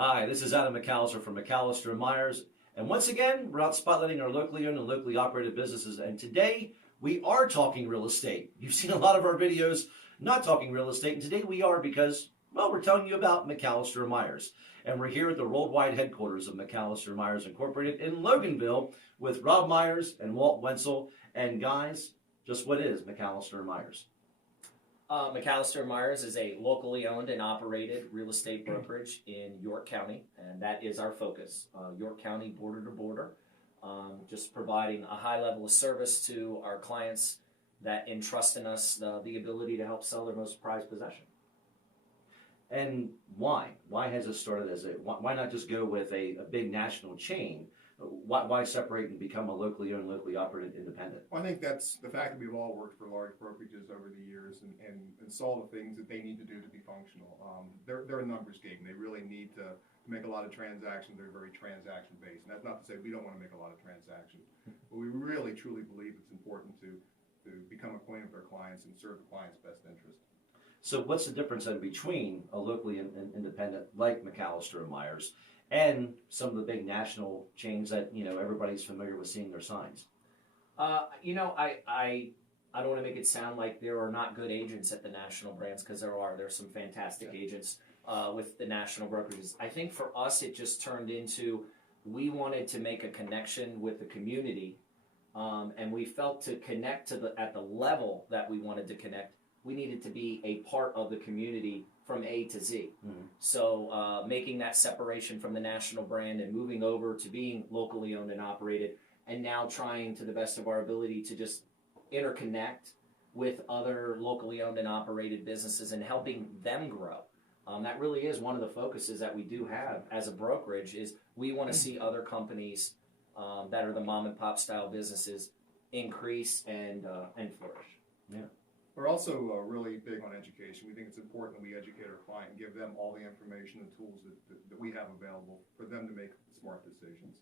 Hi, this is Adam McCallister from McCallister and Myers. And once again, we're out spotlighting our locally owned and locally operated businesses. And today, we are talking real estate. You've seen a lot of our videos not talking real estate. And today we are because, well, we're telling you about McCallister and Myers. And we're here at the worldwide headquarters of McCallister and Myers Incorporated in Loganville with Rob Myers and Walt Wenzel. And guys, just what is McCallister and Myers? McCallister and Myers is a locally owned and operated real estate brokerage in York County, and that is our focus. York County, border to border, just providing a high level of service to our clients that entrust in us the ability to help sell their most prized possession. And why? Why has it started as why not just go with a big national chain? Why separate and become a locally owned, locally operated independent? Well, I think that's the fact that we've all worked for large brokerages over the years and saw the things that they need to do to be functional. They're a numbers game. They really need to make a lot of transactions. They're very transaction based. And that's not to say we don't want to make a lot of transactions. But we really, truly believe it's important to become acquainted with our clients and serve the client's best interest. So what's the difference then between a locally independent like McCallister and Myers and some of the big national chains that, you know, everybody's familiar with seeing their signs? I don't want to make it sound like there are not good agents at the national brands, because there are. There's some fantastic agents with the national brokerages. I think for us it just turned into, we wanted to make a connection with the community, and we felt to connect at the level that we wanted to connect, we needed to be a part of the community from A to Z. Mm-hmm. So making that separation from the national brand and moving over to being locally owned and operated, and now trying to the best of our ability to just interconnect with other locally owned and operated businesses and helping them grow. That really is one of the focuses that we do have as a brokerage, is we want to see other companies that are the mom and pop style businesses increase and flourish. Yeah. We're also really big on education. We think it's important that we educate our client and give them all the information and tools that we have available for them to make smart decisions.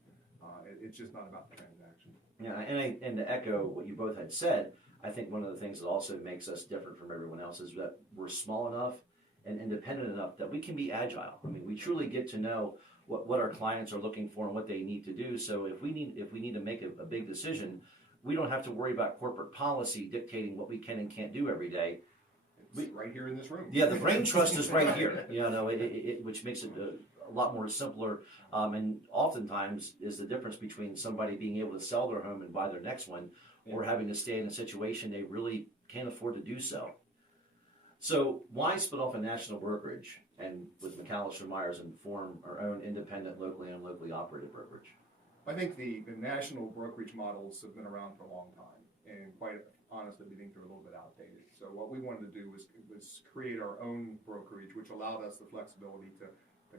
It's just not about the transaction. Yeah, and to echo what you both had said, I think one of the things that also makes us different from everyone else is that we're small enough and independent enough that we can be agile. I mean, we truly get to know what our clients are looking for and what they need to do. So if we need to make a big decision, we don't have to worry about corporate policy dictating what we can and can't do every day. It's right here in this room. Yeah, the brain trust is right here. You know, which makes it a lot more simpler. And oftentimes is the difference between somebody being able to sell their home and buy their next one, or having to stay in a situation they really can't afford to do so. So why split off a national brokerage and with McCallister Myers and form our own independent, locally owned, locally operated brokerage? I think the national brokerage models have been around for a long time, and quite honestly, we think they're a little bit outdated. So what we wanted to do was create our own brokerage, which allowed us the flexibility to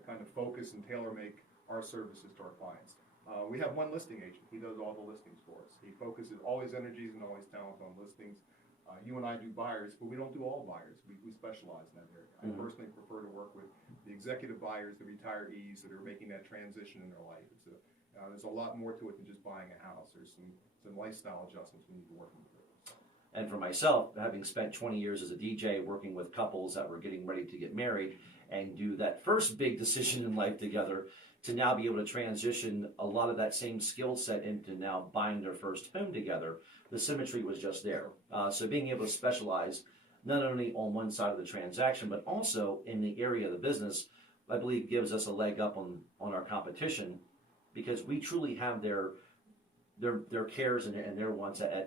kind of focus and tailor-make our services to our clients. We have one listing agent. He does all the listings for us. He focuses all his energies and all his talent on listings. You and I do buyers, but we don't do all buyers. We specialize in that area. I personally prefer to work with the executive buyers, the retirees that are making that transition in their life. There's a lot more to it than just buying a house. There's some lifestyle adjustments we need to work with. And for myself, having spent 20 years as a DJ working with couples that were getting ready to get married and do that first big decision in life together, to now be able to transition a lot of that same skill set into now buying their first home together, the symmetry was just there. So being able to specialize not only on one side of the transaction, but also in the area of the business, I believe gives us a leg up on our competition, because we truly have their cares and their wants as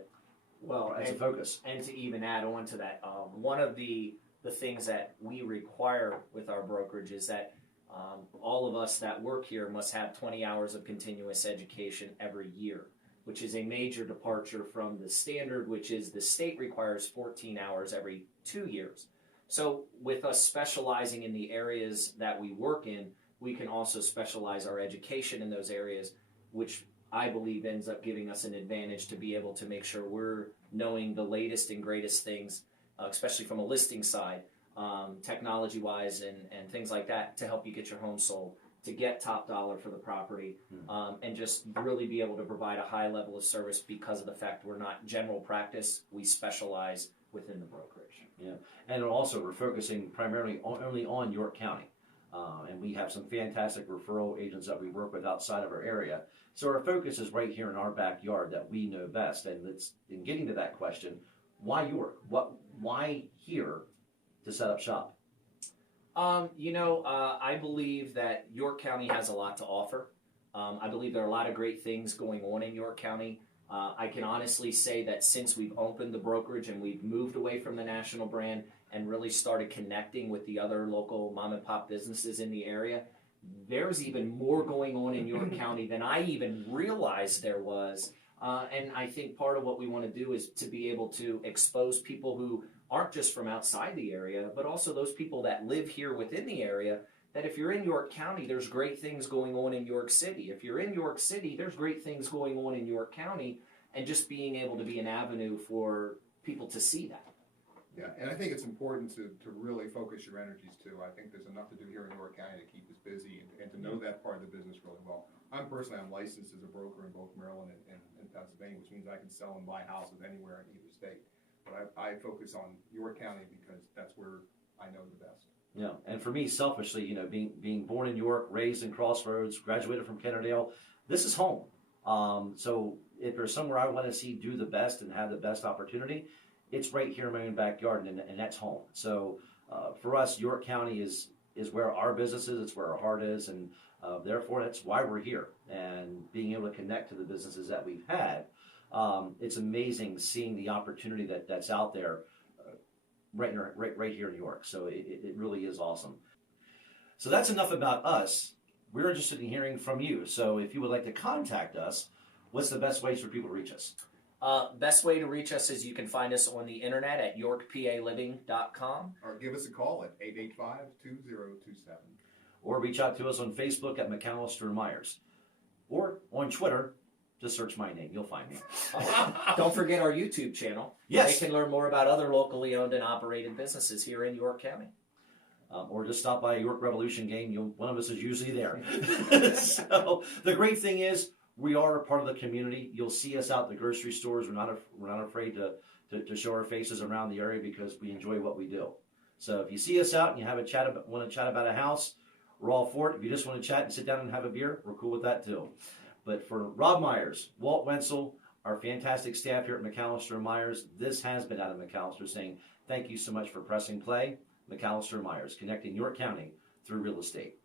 a focus. And to even add on to that, one of the things that we require with our brokerage is that all of us that work here must have 20 hours of continuous education every year, which is a major departure from the standard, which is the state requires 14 hours every 2 years. So with us specializing in the areas that we work in, we can also specialize our education in those areas, which I believe ends up giving us an advantage to be able to make sure we're knowing the latest and greatest things, especially from a listing side, technology-wise and things like that, to help you get your home sold, to get top dollar for the property, and just really be able to provide a high level of service because of the fact we're not general practice, we specialize within the brokerage. Yeah, and also we're focusing primarily only on York County. And we have some fantastic referral agents that we work with outside of our area. So our focus is right here in our backyard that we know best. And it's in getting to that question, why York? Why here to set up shop? I believe that York County has a lot to offer. I believe there are a lot of great things going on in York County. I can honestly say that since we've opened the brokerage and we've moved away from the national brand and really started connecting with the other local mom and pop businesses in the area, there's even more going on in York County than I even realized there was. And I think part of what we want to do is to be able to expose people who aren't just from outside the area, but also those people that live here within the area, that if you're in York County, there's great things going on in York City. If you're in York City, there's great things going on in York County, and just being able to be an avenue for people to see that. Yeah, and I think it's important to really focus your energies too. I think there's enough to do here in York County to keep us busy and to know that part of the business really well. I'm licensed as a broker in both Maryland and Pennsylvania, which means I can sell and buy houses anywhere in either state. But I focus on York County because that's where I know the best. Yeah, and for me, selfishly, being born in York, raised in Crossroads, graduated from Kennerdale, this is home. So if there's somewhere I want to see do the best and have the best opportunity, it's right here in my own backyard, and that's home. So for us, York County is where our business is, it's where our heart is, and therefore that's why we're here. And being able to connect to the businesses that we've had, it's amazing seeing the opportunity that's out there right here in York. So it really is awesome. So that's enough about us. We're interested in hearing from you. So if you would like to contact us, what's the best ways for people to reach us? Best way to reach us is you can find us on the internet at yorkpaliving.com. Or give us a call at 885-2027. Or reach out to us on Facebook at McCallister and Myers. Or on Twitter, just search my name. You'll find me. Don't forget our YouTube channel. Yes. They can learn more about other locally owned and operated businesses here in York County. Or just stop by a York Revolution game. One of us is usually there. So the great thing is we are a part of the community. You'll see us out in the grocery stores. We're not afraid to show our faces around the area because we enjoy what we do. So if you see us out and you have want to chat about a house, we're all for it. If you just want to chat and sit down and have a beer, we're cool with that too. But for Rob Myers, Walt Wenzel, our fantastic staff here at McCallister and Myers, this has been Adam McCallister saying thank you so much for pressing play. McCallister and Myers, connecting York County through real estate.